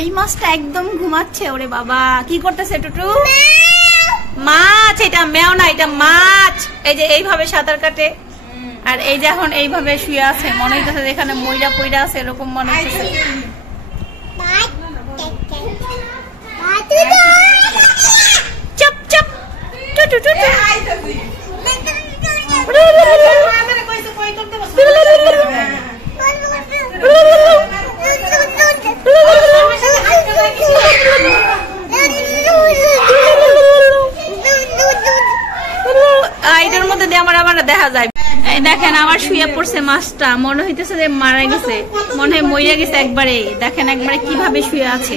এই মাছটা একদম ঘুমাচ্ছে। ওরে বাবা, কি করতেছে টুটু? মাছ, এটা মেও না, এটা মাছ। এই যে এইভাবে সাঁতার কাটে, আর এই যে এখন এইভাবে শুয়ে আছে। মনে হইতেছে এখানে ময়রা পয়রা আছে, এরকম মনে হইতেছে। চুপ চুপ টুটু টুটু। এটার মধ্যে দিয়ে আমার আবার দেখা যায়। এই দেখেন আমার শুয়ে পড়ছে মাছটা, মনে হইতেছে যে মারা গেছে, মনে হয় মরে গেছে একবারে। দেখেন একবারে কিভাবে শুয়ে আছে।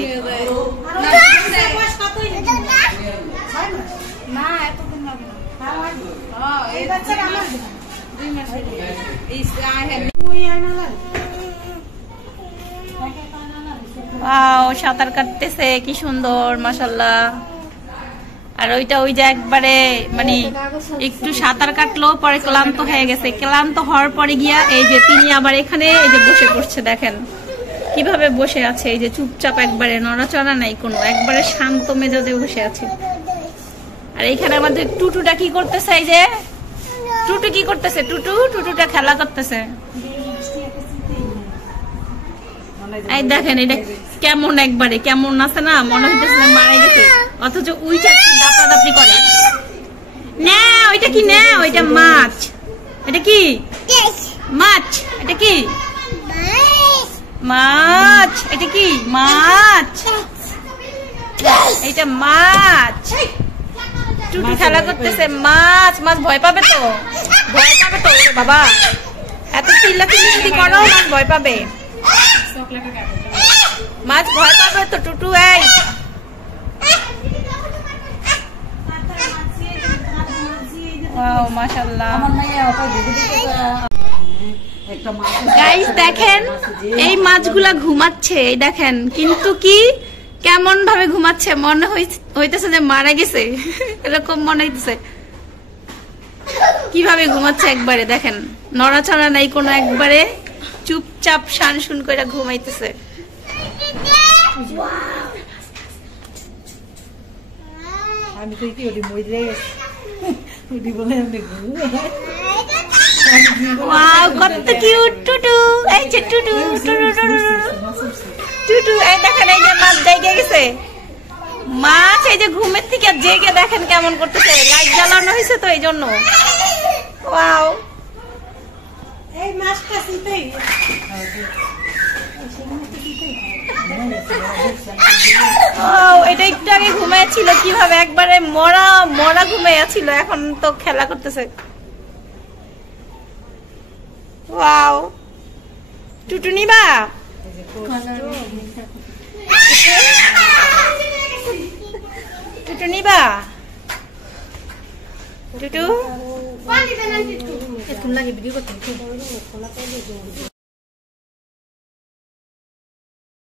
সাঁতার কাটতেছে, কি সুন্দর মাশাআল্লাহ। আর ওইটা ওই যে একবারে মানে একটু সাঁতার কাটলো, পরে ক্লান্ত হয়ে গেছে। ক্লান্ত হওয়ার পরে গিয়া এই যে তিনি আবার এখানে এই যে বসে পড়ছে। দেখেন কিভাবে বসে আছে, এই যে চুপচাপ, একবারে নড়াচড়া নাই কোনো, একবারে শান্ত মেজাজে বসে আছে। আর এইখানে আমাদের টুটুটা কি করতেছে? এই যে টুটু কি করতেছে? টুটুটা খেলা করতেছে। এই দেখেন এটা কেমন, একবারে কেমন আছে না, মনে হইতেছে মারা গেছে, অথচ উইটা দাপড়াদাপড়ি করে। না ওইটা কি? না ওইটা মাছ। এটা কি মাছ? এটা কি মাছ? এটা কি মাছ? এটা মাছ। টুটু খেলা করতেছে। মাছ, মাছ ভয় পাবে তো, ভয় পাবে তো বাবা। এত চিল্লাচিল্লি যদি করো মাছ ভয় পাবে, মাছ ভয় পাবে তো টুটু। এই মাশাআল্লাহ গাইস, দেখেন এই মাছগুলা ঘুমাচ্ছে। এই দেখেন কিন্তু কি কেমন ভাবে ঘুমাচ্ছে, মনে হইতেছে যে মারা গেছে, এরকম মনে হইতেছে। কিভাবে ঘুমাচ্ছে একবারে দেখেন, নড়াচড়া নাই কোনো, একবারে চুপচাপ শান শুন করে ঘুমাইতেছে। কত কিউট টুটু। এই যে টুটু টুটু, এই দেখেন এই যে মাছ জেগে গেছে। মাছ এই যে ঘুমের থেকে জেগে দেখেন কেমন করতেছে। লাইট জ্বালানো হয়েছে তো এই জন্য। ওয়াও, এই মাছটা সিতেই এটা একটু আগে ঘুমাইছিল কিভাবে, একবারে মরা মরা ঘুমাইছিল, এখন তো খেলা করতেছে। ওয়াও, টুটু নিবা? টুটু নিবা? টুটু